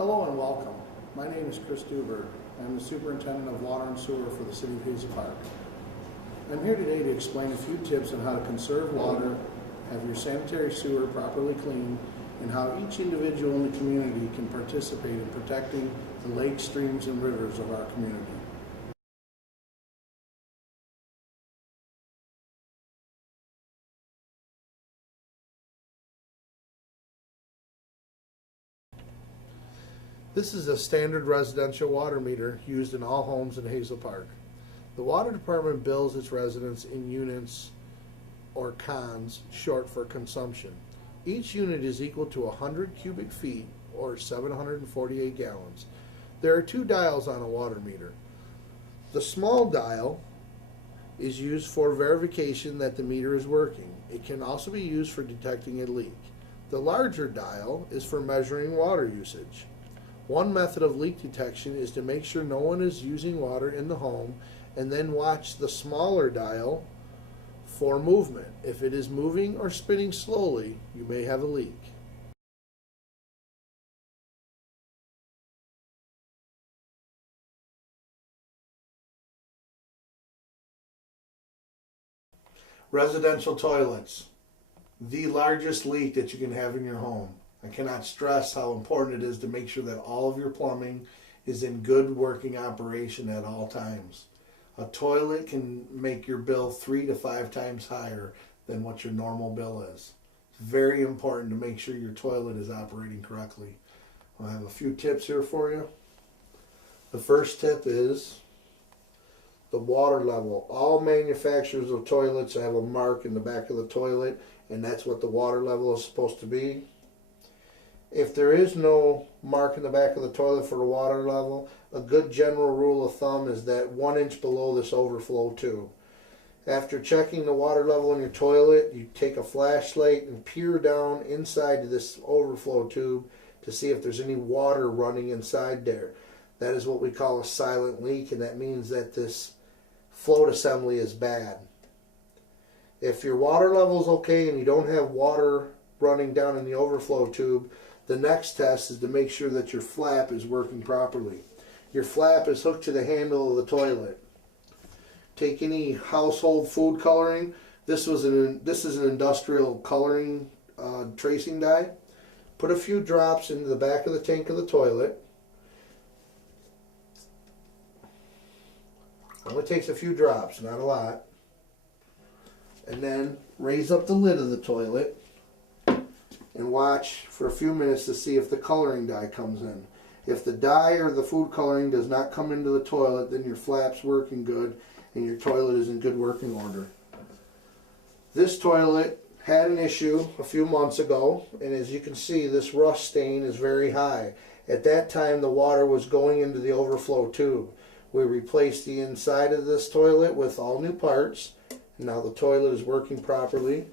Hello and welcome. My name is Chris Duber. I'm the Superintendent of Water and Sewer for the City of Hazel Park. I'm here today to explain a few tips on how to conserve water, have your sanitary sewer properly cleaned, and how each individual in the community can participate in protecting the lakes, streams, and rivers of our community. This is a standard residential water meter used in all homes in Hazel Park. The water department bills its residents in units or cons, short for consumption. Each unit is equal to 100 cubic feet or 748 gallons. There are two dials on a water meter. The small dial is used for verification that the meter is working. It can also be used for detecting a leak. The larger dial is for measuring water usage. One method of leak detection is to make sure no one is using water in the home and then watch the smaller dial for movement. If it is moving or spinning slowly, you may have a leak. Residential toilets, the largest leak that you can have in your home. I cannot stress how important it is to make sure that all of your plumbing is in good working operation at all times. A toilet can make your bill 3 to 5 times higher than what your normal bill is. It's very important to make sure your toilet is operating correctly. I have a few tips here for you. The first tip is the water level. All manufacturers of toilets have a mark in the back of the toilet, and that's what the water level is supposed to be. If there is no mark in the back of the toilet for the water level, a good general rule of thumb is that 1 inch below this overflow tube. After checking the water level in your toilet, you take a flashlight and peer down inside this overflow tube to see if there's any water running inside there. That is what we call a silent leak, and that means that this float assembly is bad. If your water level is okay and you don't have water running down in the overflow tube, the next test is to make sure that your flap is working properly. Your flap is hooked to the handle of the toilet. Take any household food coloring. This is an industrial coloring tracing dye. Put a few drops into the back of the tank of the toilet. Only takes a few drops, not a lot. And then raise up the lid of the toilet and watch for a few minutes to see if the coloring dye comes in. If the dye or the food coloring does not come into the toilet, then your flap's working good and your toilet is in good working order. This toilet had an issue a few months ago, and as you can see, this rust stain is very high. At that time, the water was going into the overflow tube. We replaced the inside of this toilet with all new parts. Now the toilet is working properly,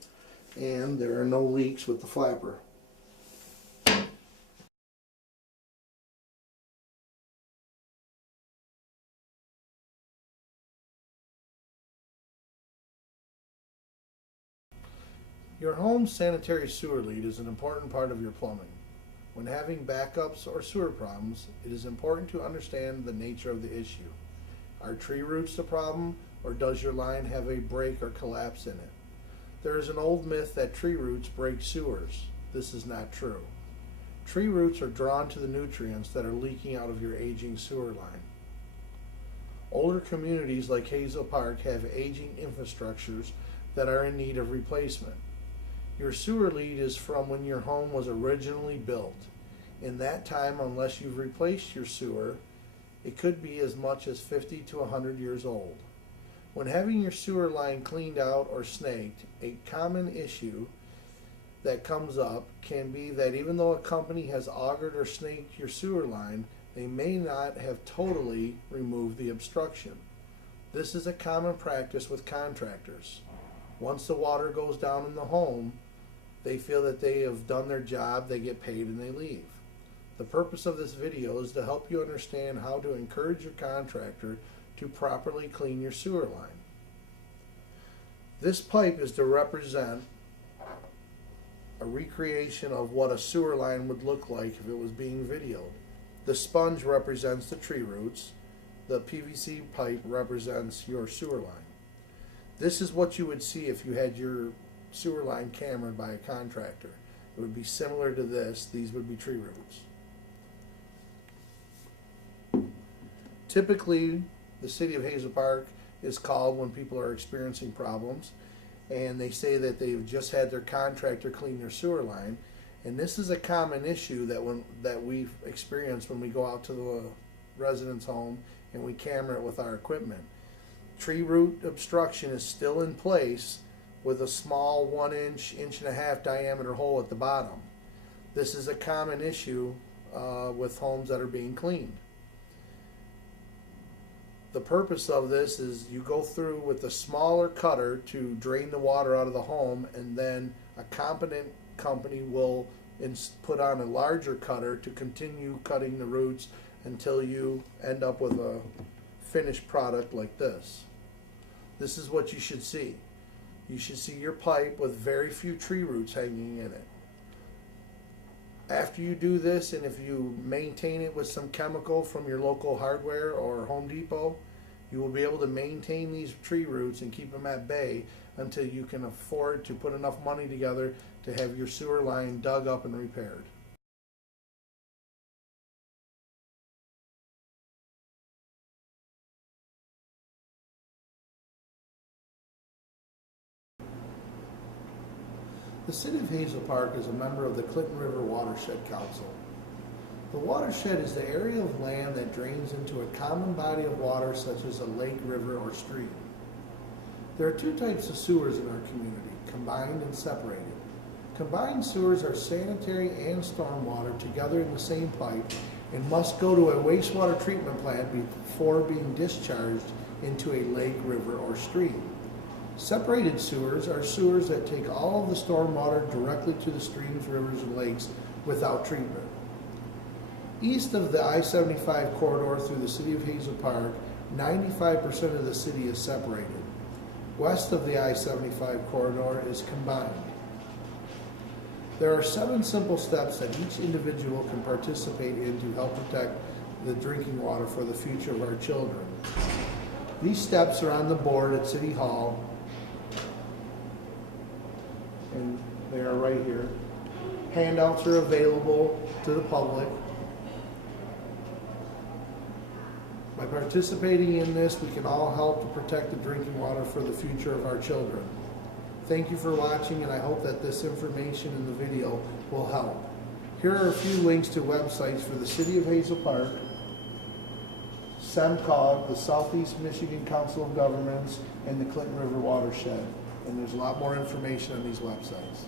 and there are no leaks with the flapper. Your home's sanitary sewer lead is an important part of your plumbing. When having backups or sewer problems, it is important to understand the nature of the issue. Are tree roots the problem, or does your line have a break or collapse in it? There is an old myth that tree roots break sewers. This is not true. Tree roots are drawn to the nutrients that are leaking out of your aging sewer line. Older communities like Hazel Park have aging infrastructures that are in need of replacement. Your sewer lead is from when your home was originally built. In that time, unless you've replaced your sewer, it could be as much as 50 to 100 years old. When having your sewer line cleaned out or snaked, a common issue that comes up can be that even though a company has augered or snaked your sewer line, they may not have totally removed the obstruction. This is a common practice with contractors. Once the water goes down in the home, they feel that they have done their job, they get paid, and they leave. The purpose of this video is to help you understand how to encourage your contractor to properly clean your sewer line. This pipe is to represent a recreation of what a sewer line would look like if it was being videoed. The sponge represents the tree roots. The PVC pipe represents your sewer line. This is what you would see if you had your sewer line cambered by a contractor. It would be similar to this. These would be tree roots. Typically, the city of Hazel Park is called when people are experiencing problems, and they say that they've just had their contractor clean their sewer line. And this is a common issue that we experience when we go out to the resident's home and we camera it with our equipment. Tree root obstruction is still in place with a small 1 inch, 1.5 inch diameter hole at the bottom. This is a common issue with homes that are being cleaned. The purpose of this is you go through with a smaller cutter to drain the water out of the home, and then a competent company will put on a larger cutter to continue cutting the roots until you end up with a finished product like this. This is what you should see. You should see your pipe with very few tree roots hanging in it. After you do this, and if you maintain it with some chemical from your local hardware or Home Depot, you will be able to maintain these tree roots and keep them at bay until you can afford to put enough money together to have your sewer line dug up and repaired. The City of Hazel Park is a member of the Clinton River Watershed Council. The watershed is the area of land that drains into a common body of water such as a lake, river, or stream. There are two types of sewers in our community, combined and separated. Combined sewers are sanitary and stormwater together in the same pipe and must go to a wastewater treatment plant before being discharged into a lake, river, or stream. Separated sewers are sewers that take all of the stormwater directly to the streams, rivers, and lakes without treatment. East of the I-75 corridor through the city of Hazel Park, 95% of the city is separated. West of the I-75 corridor is combined. There are 7 simple steps that each individual can participate in to help protect the drinking water for the future of our children. These steps are on the board at City Hall, and they are right here. Handouts are available to the public. By participating in this, we can all help to protect the drinking water for the future of our children. Thank you for watching, and I hope that this information in the video will help. Here are a few links to websites for the City of Hazel Park, SEMCOG, the Southeast Michigan Council of Governments, and the Clinton River Watershed. And there's a lot more information on these websites.